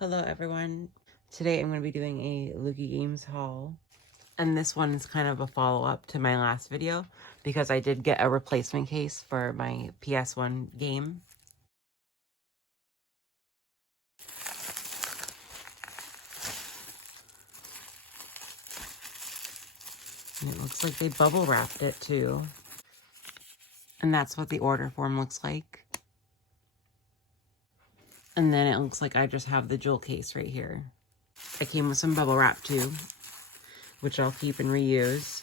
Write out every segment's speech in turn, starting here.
Hello everyone. Today I'm going to be doing a Lukie Games haul. And this one is kind of a follow-up to my last video because I did get a replacement case for my PS1 game. And it looks like they bubble wrapped it too. And that's what the order form looks like. And then it looks like I just have the jewel case right here. I came with some bubble wrap too, which I'll keep and reuse.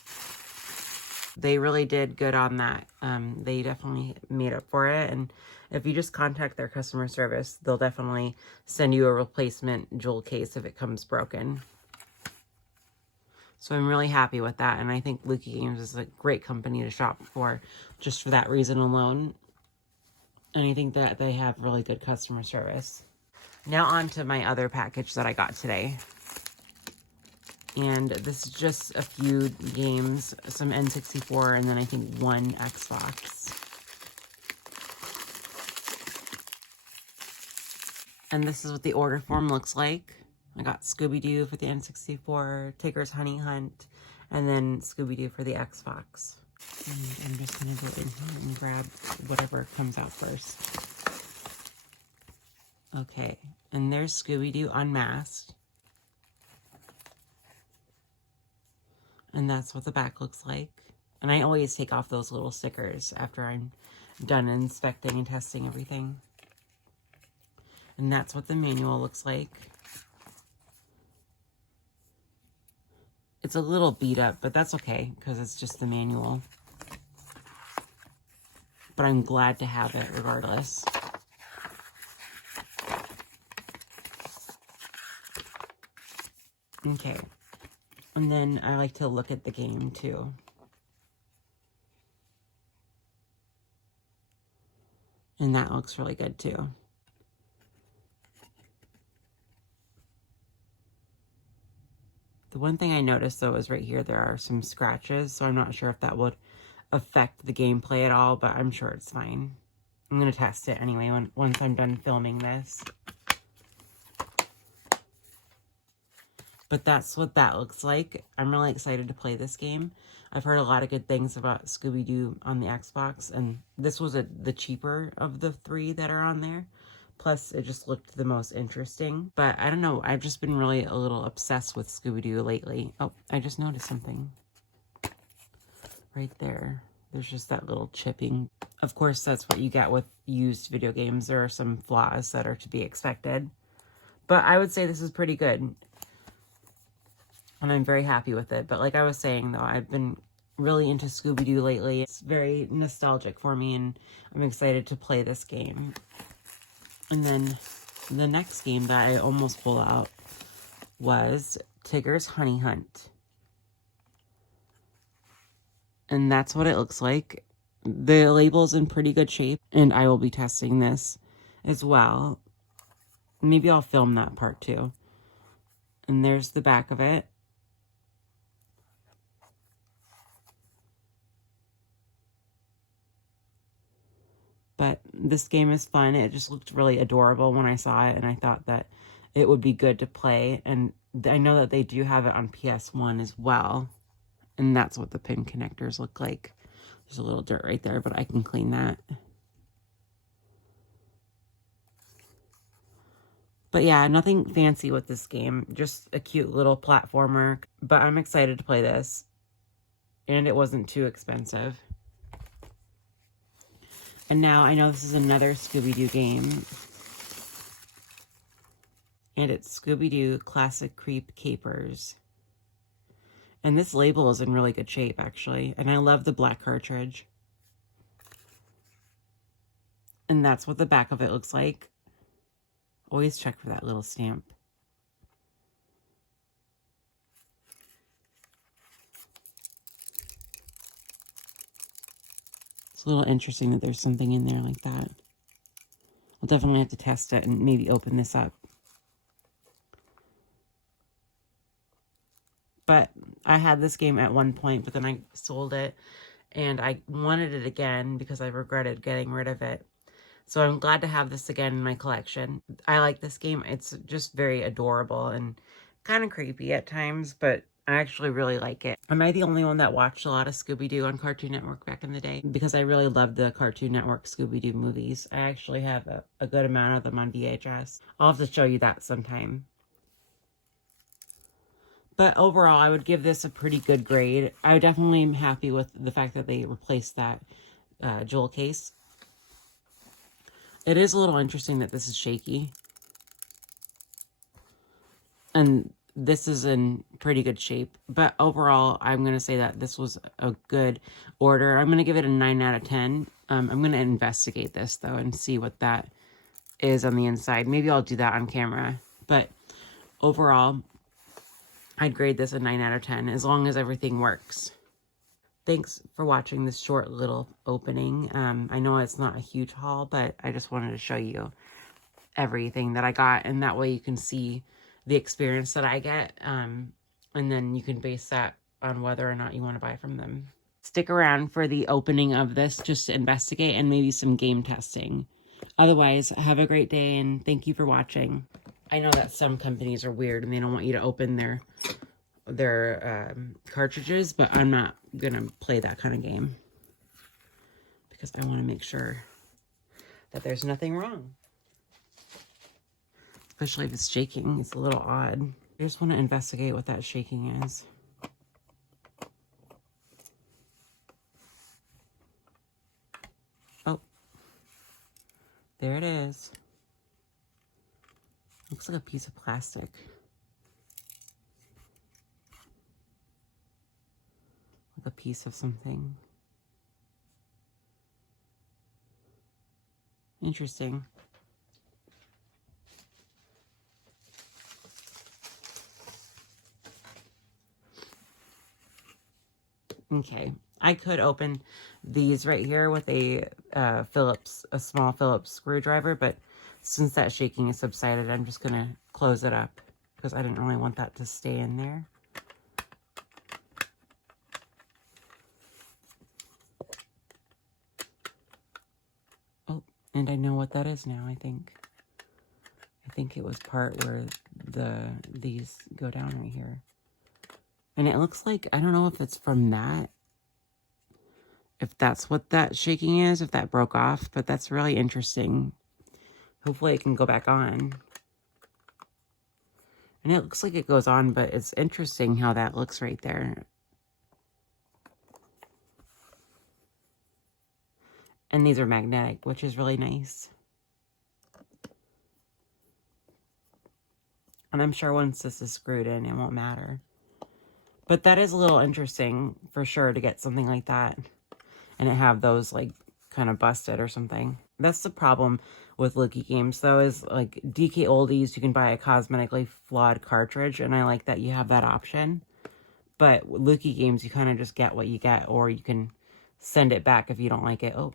They really did good on that. They definitely made up for it. And if you just contact their customer service, they'll definitely send you a replacement jewel case if it comes broken. So I'm really happy with that. And I think Lukie Games is a great company to shop for just for that reason alone. And I think that they have really good customer service. Now on to my other package that I got today. And this is just a few games, some N64, and then I think one Xbox. And this is what the order form looks like. I got Scooby-Doo for the N64, Tigger's Honey Hunt, and then Scooby-Doo for the Xbox. And I'm just going to go in here and grab whatever comes out first. Okay, and there's Scooby-Doo Unmasked. And that's what the back looks like. And I always take off those little stickers after I'm done inspecting and testing everything. And that's what the manual looks like. It's a little beat up, but that's okay because it's just the manual. But I'm glad to have it regardless. Okay. And then I like to look at the game too. And that looks really good too. The one thing I noticed though is right here there are some scratches, so I'm not sure if that would affect the gameplay at all, but I'm sure it's fine. I'm going to test it anyway once I'm done filming this. But that's what that looks like. I'm really excited to play this game. I've heard a lot of good things about Scooby-Doo on the Xbox, and this was the cheaper of the three that are on there. Plus, it just looked the most interesting. But I don't know, I've just been really a little obsessed with Scooby-Doo lately. Oh, I just noticed something. Right there. There's just that little chipping. Of course, that's what you get with used video games. There are some flaws that are to be expected. But I would say this is pretty good. And I'm very happy with it. But like I was saying, though, I've been really into Scooby-Doo lately. It's very nostalgic for me, and I'm excited to play this game. And then the next game that I almost pulled out was Tigger's Honey Hunt. And that's what it looks like. The label's in pretty good shape, and I will be testing this as well. Maybe I'll film that part too. And there's the back of it. But this game is fun. It just looked really adorable when I saw it, and I thought that it would be good to play. And I know that they do have it on PS1 as well. And that's what the pin connectors look like. There's a little dirt right there, but I can clean that. But yeah, nothing fancy with this game. Just a cute little platformer. But I'm excited to play this. And it wasn't too expensive. And now I know this is another Scooby-Doo game. And it's Scooby-Doo Classic Creep Capers. And this label is in really good shape, actually. And I love the black cartridge. And that's what the back of it looks like. Always check for that little stamp. It's a little interesting that there's something in there like that. I'll definitely have to test it and maybe open this up. But I had this game at one point, but then I sold it. And I wanted it again because I regretted getting rid of it. So I'm glad to have this again in my collection. I like this game. It's just very adorable and kind of creepy at times, but I actually really like it. Am I the only one that watched a lot of Scooby-Doo on Cartoon Network back in the day? Because I really loved the Cartoon Network Scooby-Doo movies. I actually have a good amount of them on VHS. I'll have to show you that sometime. But overall, I would give this a pretty good grade. I definitely am happy with the fact that they replaced that jewel case. It is a little interesting that this is shaky. And this is in pretty good shape. But overall, I'm going to say that this was a good order. I'm going to give it a 9 out of 10. I'm going to investigate this, though, and see what that is on the inside. Maybe I'll do that on camera. But overall, I'd grade this a 9 out of 10 as long as everything works. Thanks for watching this short little opening. I know it's not a huge haul, but I just wanted to show you everything that I got, and that way you can see the experience that I get, and then you can base that on whether or not you want to buy from them. Stick around for the opening of this just to investigate and maybe some game testing. Otherwise, have a great day and thank you for watching. I know that some companies are weird and they don't want you to open their cartridges, but I'm not gonna play that kind of game because I want to make sure that there's nothing wrong. Especially if it's shaking, it's a little odd. I just want to investigate what that shaking is. Oh, there it is. Looks like a piece of plastic. Like a piece of something. Interesting. Okay, I could open these right here with a small Phillips screwdriver, but since that shaking is subsided, I'm just gonna close it up because I didn't really want that to stay in there. Oh, and I know what that is now, I think. I think it was part where these go down right here. And it looks like, I don't know if it's from that, if that's what that shaking is, if that broke off, but that's really interesting. Hopefully it can go back on. And it looks like it goes on, but it's interesting how that looks right there. And these are magnetic, which is really nice. And I'm sure once this is screwed in, it won't matter. But that is a little interesting for sure to get something like that and it have those like kind of busted or something. That's the problem with Lukie games though, is like DK Oldies, you can buy a cosmetically flawed cartridge, and I like that you have that option. But Lukie games, you kind of just get what you get, or you can send it back if you don't like it. Oh,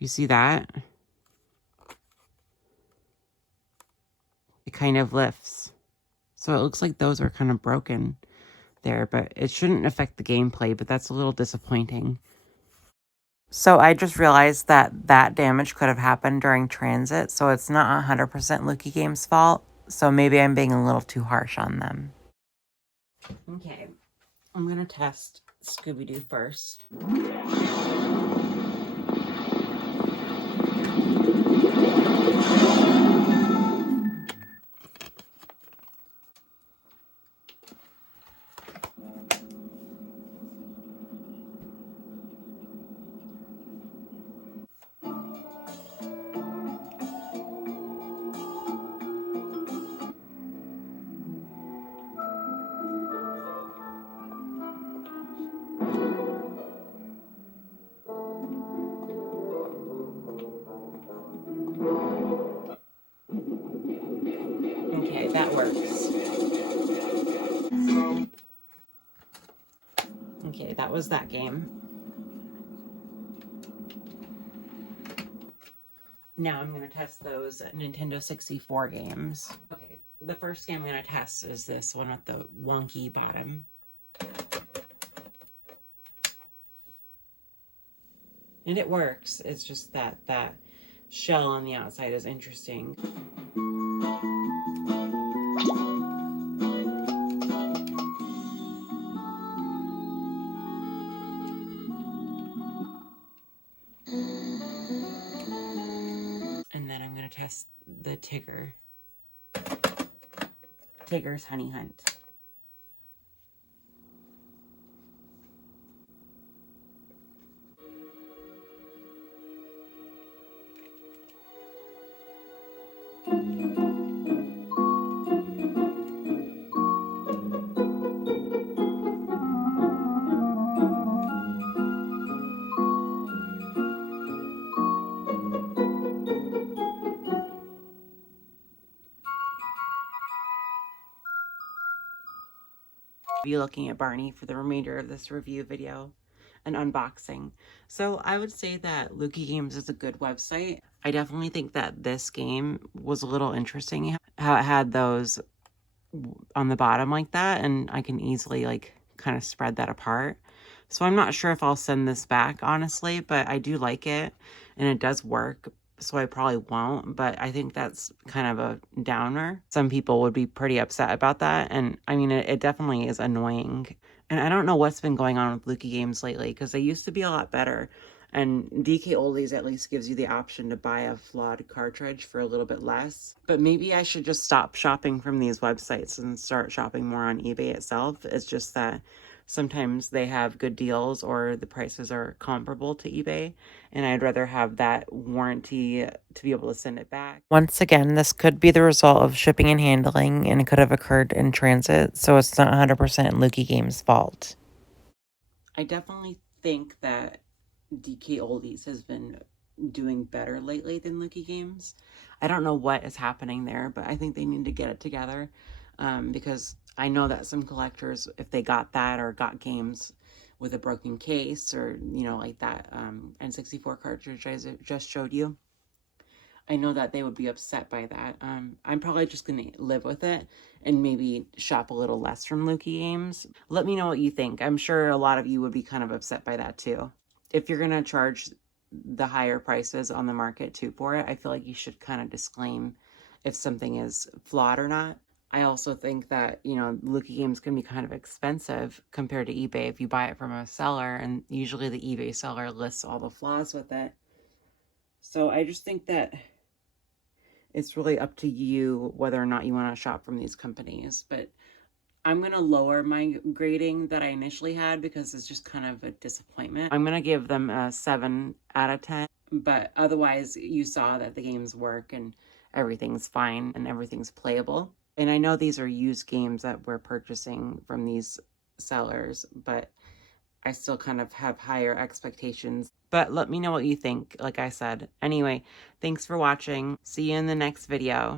you see that? It kind of lifts. So it looks like those are kind of broken there, but it shouldn't affect the gameplay, but that's a little disappointing. So I just realized that that damage could have happened during transit, so it's not 100% Lukie Games' fault, so maybe I'm being a little too harsh on them. Okay, I'm gonna test Scooby-Doo first. Okay, that works. Okay, that was that game. Now I'm going to test those Nintendo 64 games. Okay, the first game I'm going to test is this one with the wonky bottom. And it works. It's just that that shell on the outside is interesting. And then I'm going to test the Tigger's Honey Hunt. Be looking at Barney for the remainder of this review video and unboxing. So I would say that Lukie Games is a good website. I definitely think that this game was a little interesting, how it had those on the bottom like that, and I can easily like kind of spread that apart. So I'm not sure if I'll send this back, honestly, but I do like it and it does work. So I probably won't, but I think that's kind of a downer. Some people would be pretty upset about that. And I mean, it definitely is annoying. And I don't know what's been going on with Lukie Games lately, because they used to be a lot better. And DK Oldies at least gives you the option to buy a flawed cartridge for a little bit less. But maybe I should just stop shopping from these websites and start shopping more on eBay itself. It's just that sometimes they have good deals or the prices are comparable to eBay, and I'd rather have that warranty to be able to send it back. Once again, this could be the result of shipping and handling, and it could have occurred in transit, so it's not 100% Lukie Games' fault. I definitely think that DK Oldies has been doing better lately than Lukie Games. I don't know what is happening there, but I think they need to get it together, because I know that some collectors, if they got that or got games with a broken case or, you know, like that N64 cartridge I just showed you, I know that they would be upset by that. I'm probably just going to live with it and maybe shop a little less from Lukie Games. Let me know what you think. I'm sure a lot of you would be kind of upset by that too. If you're going to charge the higher prices on the market too for it, I feel like you should kind of disclaim if something is flawed or not. I also think that, you know, Lukie Games can be kind of expensive compared to eBay if you buy it from a seller, and usually the eBay seller lists all the flaws with it. So I just think that it's really up to you whether or not you want to shop from these companies. But I'm going to lower my grading that I initially had because it's just kind of a disappointment. I'm going to give them a 7 out of 10. But otherwise, you saw that the games work and everything's fine and everything's playable. And I know these are used games that we're purchasing from these sellers, but I still kind of have higher expectations. But let me know what you think, like I said. Anyway, thanks for watching. See you in the next video.